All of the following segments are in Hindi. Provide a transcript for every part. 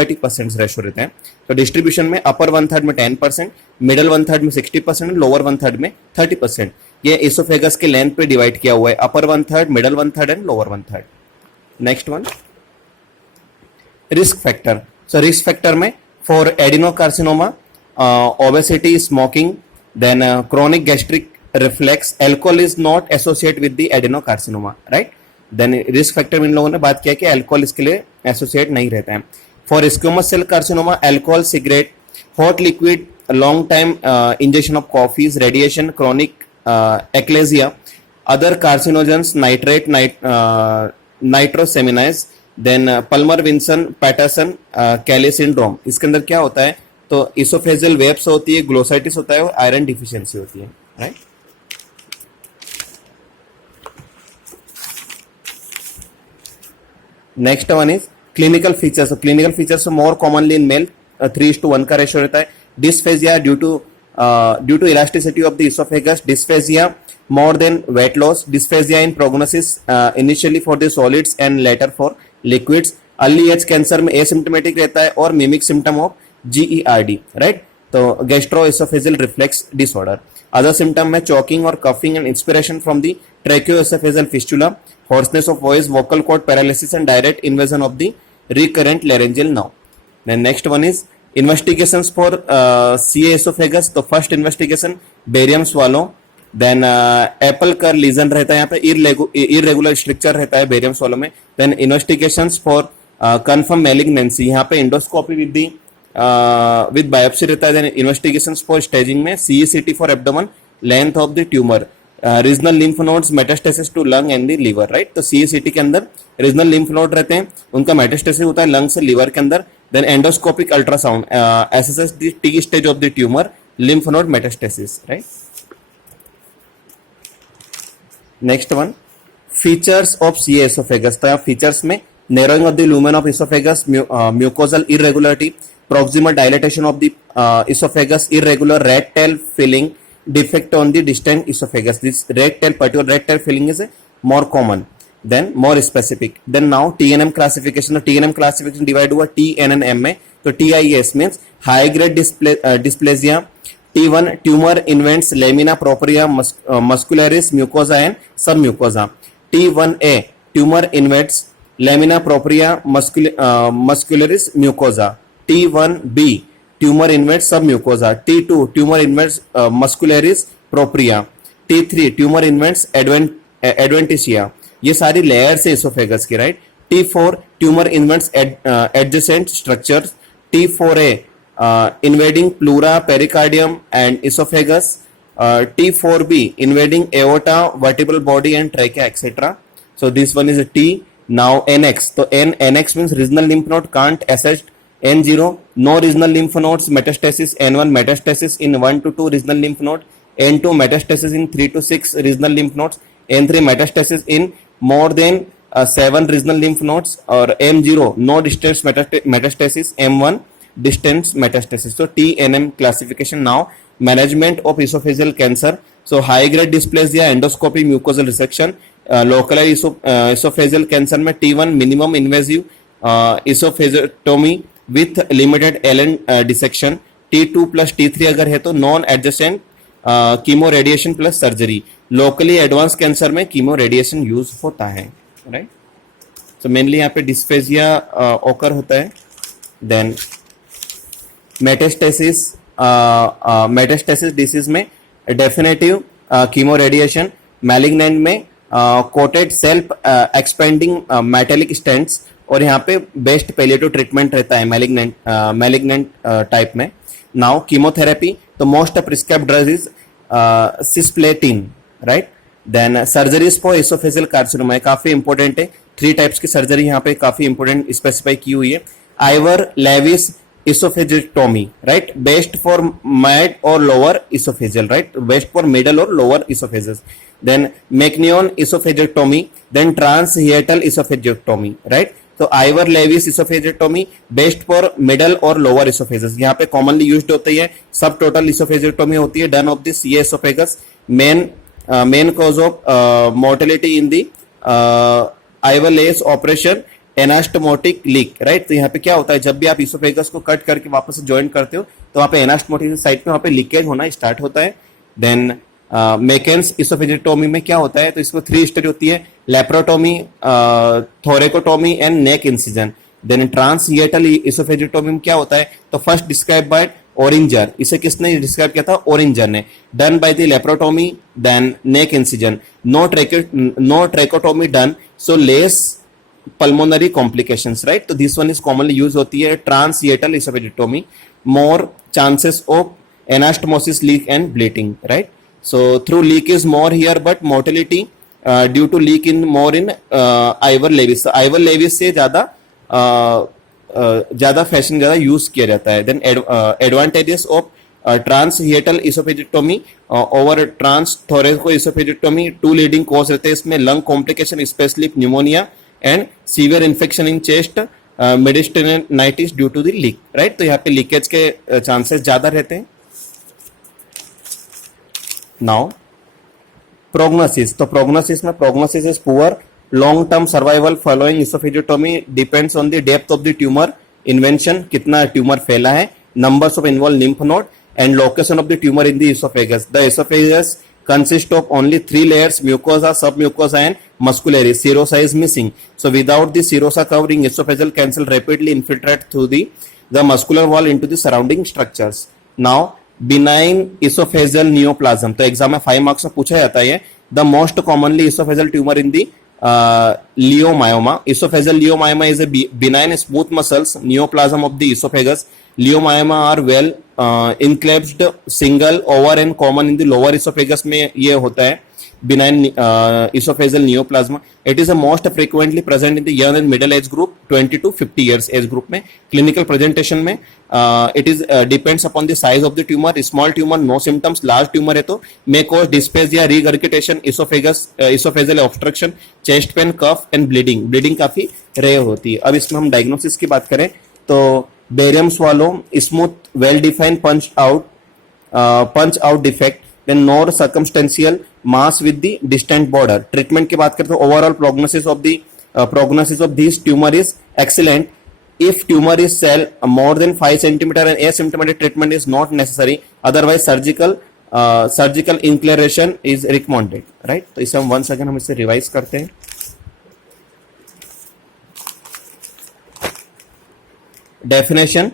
30% रेशो रहते हैं। तो डिस्ट्रीब्यूशन में अपर 1/3 में 10%, मिडल 1/3 में 60%, लोअर 1/3 में 30%। ये इसोफेगस के लेंथ पे डिवाइड किया हुआ है, upper 1/3, middle 1/3 and lower 1/3। Next one, risk factor. So risk factor में for adenocarcinoma, obesity, smoking, then chronic gastric reflex, alcohol is not associated with the adenocarcinoma, right? Then risk factor में इन लोगों ने बात किया कि अल्कोहल इसके लिए एसोसिएट नहीं रहता है। For squamous cell carcinoma, alcohol, cigarette, hot liquid, long time injection of coffees, radiation, chronic achalasia, other carcinogens, nitrate, nitrosamines, then Plummer Vinson Paterson Kelly syndrome. इसके अंदर क्या होता है, तो इसोफेजियल वेब्स होती है, ग्लोसाइटिस होता है और आयरन डिफिशियंसी होती है, right? Next one is clinical features. Clinical features more commonly in male 3:1 का रेशियो रहता है। Dysphagia due to elasticity of the oesophagus, dysphagia more than weight loss, dysphagia in prognosis initially for the solids and later for liquids. Early as cancer में एसिम्प्टोमेटिक रहता है और mimic symptom of GERD, right? तो gastro-oesophageal reflex disorder. Other symptom में चॉकिंग और coughing and inspiration from the tracheoesophageal fistula, hoarseness of voice, vocal cord paralysis and direct invasion of the recurrent laryngeal nerve. Then next one is investigations for CA esophagus. तो first investigation barium swallow, then apple curl lesion रहता है यहाँ पे, irregular stricture रहता है barium swallow में. Then investigations for confirm malignancy, यहाँ पे endoscopy with biopsy रहता है. Then investigations for staging में CECT for abdomen, length of the tumor, regional lymph nodes, metastasis to lung and the liver, right? तो सीएसीटी के अंदर रीजनल लिम्फ नोड रहते हैं, उनका मेटास्टेसिस होता है लंग से लिवर के अंदर. Then endoscopic ultrasound assesses the T stage of the tumour, lymph node metastasis, right? Next one, features of CA oesophagus. तो फीचर्स में narrowing of the lumen of oesophagus, mucosal irregularity, proximal dilatation of the esophagus, irregular rat tail filling, defect on the distant esophagus. This particular rat tail filling is more common, then more specific. Then now TNM classification. The TNM classification divided हुआ TN and M में. तो TIS means high grade dysplasia. T1 tumor invents lamina propria, muscularis, mucosa and submucosa. T1A tumor invents lamina propria, muscularis, mucosa. T1B tumor invades submucosa. T2 tumor invades muscularis propria. T3 tumor invades adventitia. ये सारी लेयर्स है इसोफेगस की, right? T4 tumor invades adjacent structures. T4A invading pleura, pericardium and esophagus. T4B invading aorta, vertebral body and trachea, etc. So this one is a T. Now NX. So NX means regional lymph node can't access. N0 no regional lymph nodes, metastasis. N1 metastasis in 1 to 2 regional lymph node. N2 metastasis in 3 to 6 regional lymph nodes. N3 metastasis in more than 7 regional lymph nodes. Or M0 no distant metastasis. M1 distant metastasis. So TNM classification. Now management of esophageal cancer. So high grade dysplasia, endoscopy, mucosal resection. Localized esophageal cancer में T1 minimum invasive esophagectomy with limited LN dissection. T2 plus T3 अगर है तो non adjacent chemo radiation plus surgery. Locally advance cancer में कीमो रेडिएशन यूज होता है, राइट? सो मेनली यहाँ पे डिस्फेजिया ओकर होता है. देन मेटास्टेसिस डिसीज में डेफिनेटिव कीमो रेडिएशन. मैलिग्नेंट में coated self expanding metallic stents. और यहाँ पे बेस्ट पैलिएटिव ट्रीटमेंट रहता है मैलिग्नेंट टाइप में. Now chemotherapy. तो most prescribed drug is cisplatin, right? Then surgeries for oesophageal carcinoma काफी इंपॉर्टेंट है. 3 टाइप्स की सर्जरी यहाँ पे काफी इंपॉर्टेंट स्पेसिफाई की हुई है. Ivor Lewis esophageectomy, right? Best for mid or lower esophageal, right? Best for middle or lower esophagus. Then Mecnion esophagectomy, then transhiatal esophagectomy, right? तो Ivor Lewis oesophagectomy best for middle और लोअर इसोफेगस. यहाँ पे कॉमनली यूज्ड होती है. सब टोटल इसोफेजेक्टोमी होती है done of the CA oesophagus. Main cause of mortality in the Ivoire less operation anastomotic leak, right. तो यहाँ पे क्या होता है, जब भी आप इसोफेगस को कट करके वापस से ज्वाइन करते हो तो वहाँ पे एनास्टोमोटिक साइड पे वहाँ पे लीकेज होना स्टार्ट होता है। देन मेकेन्स इसोफेजिटोमी में क्या होता है, तो इसको 3 स्टेज होती है, laparotomy, thoracotomy and neck incision. Then transhiatal oesophagectomy में क्या होता है, तो फर्स्ट डिस्क्राइब बाय ओरिंजर, इसे किसने डिस्क्राइब किया था, ओरिंजर ने। Done by the laparotomy, then neck incision, no tracheotomy done, so less pulmonary complications, right? So this one is commonly used होती है transhiatal esophagotomy, more chances of anastomosis, leak and bleeding, right? So through leak is more here, but mortality due to leak in more in Ivor Levis. So Ivor Levis से ज़्यादा फैशन ज़्यादा यूज किया जाता है। Then advantages of transhiatal oesophagectomy over transthoraco oesophagectomy, 2 leading cause रहते हैं इसमें, lung complication specially pneumonia and severe infection in chest, mediastinitis due to the leak, right. तो यहाँ पे लीकेज के चांसेस ज्यादा रहते हैं। नाउ प्रोग्नोसिस, तो प्रोग्नोसिस में prognosis is poor, long term survival following oesophagectomy depends on the depth of the tumour invention, कितना ट्यूमर फैला है, numbers of involved lymph node and location of the tumor in the esophagus. The esophagus consists of only 3 layers, mucosa, submucosa and muscularis. Serosa is missing. So without the serosa covering, esophageal cancer rapidly infiltrate through the muscular wall into the surrounding structures. Now benign esophageal neoplasm, तो एग्जाम में 5 मार्क्स में पूछा जाता है। The most commonly esophageal tumor in the leiomyoma. Esophageal leiomyoma is a benign smooth muscles neoplasm of the esophagus. Leiomyoma are well enclosed, single, over and common in the lower esophagus में ये होता है benign esophageal neoplasm. It is a most frequently present in the young and middle age group, 20 to 50 years age group में. Clinical presentation में it is depends upon the size of the tumor. Small tumor no symptoms, large tumor है तो may cause dysphagia, regurgitation, esophageal obstruction, chest pain, cough and bleeding. Bleeding काफी रेयर होती है। अब इसमें हम डायग्नोसिस की बात करें तो barium swallow, smooth well defined punch out defect, then nor circumferential mass with the distant border. Treatment की बात करें तो overall prognosis of this tumour is excellent. If tumour is cell more than 5 centimetre and asymptomatic treatment is not necessary, otherwise surgical enucleation is recommended, right. तो इसे हम वंस अगेन हम इसे रिवाइज करते हैं। Definition,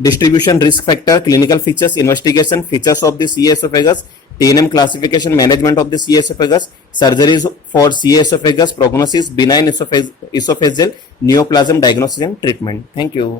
distribution, risk factor, clinical features, investigation, features of the CA esophagus, TNM classification, management of the CA esophagus, surgeries for CA esophagus, prognosis, benign esophageal neoplasm, diagnosis and treatment. Thank you.